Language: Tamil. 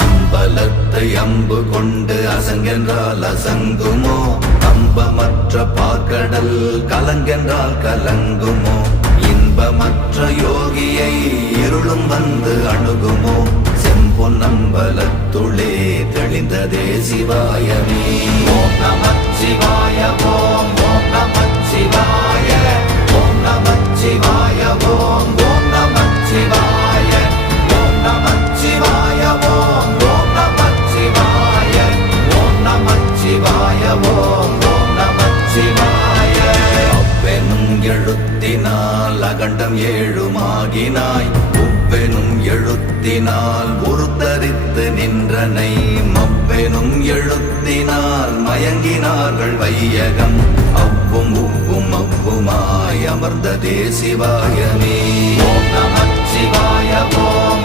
அம்பலத்தை அம்பு கொண்டு அசங்கென்றால் அசங்குமோ கம்பமற்ற பாக்கடல் கலங்கென்றால் கலங்குமோ இன்பமற்ற யோகியை இருளும் வந்து அணுகுமோ செம்பொன்னம்பலத்துளே தெளிந்ததே சிவாயமே ஓம் நமச்சிவாய ஓம் ஓம் நமச்சிவாய ஓம் நமச்சிவாய ஓம் ஓம் நமச்சிவாய ஓம் நமச்சிவாய ஓம் ஓம் நமச்சிவாய ஓம் நமச்சிவாய ஓம் ஓம் நமச்சிவாய அவ்வெனும் எழுத்தினால் அகண்டம் ஏழுமாகினாய் உவ்வெனும் எழுத்தினால் உருத்தரித்து நின்றனை மவ்வெனும் எழுத்தினால் மயங்கினார்கள் வையகம் அவ்வும் உவ்வும் அவ்வுமாய் அமர்ந்ததே சிவாயமே ஓம் நமச்சிவாய ஓம்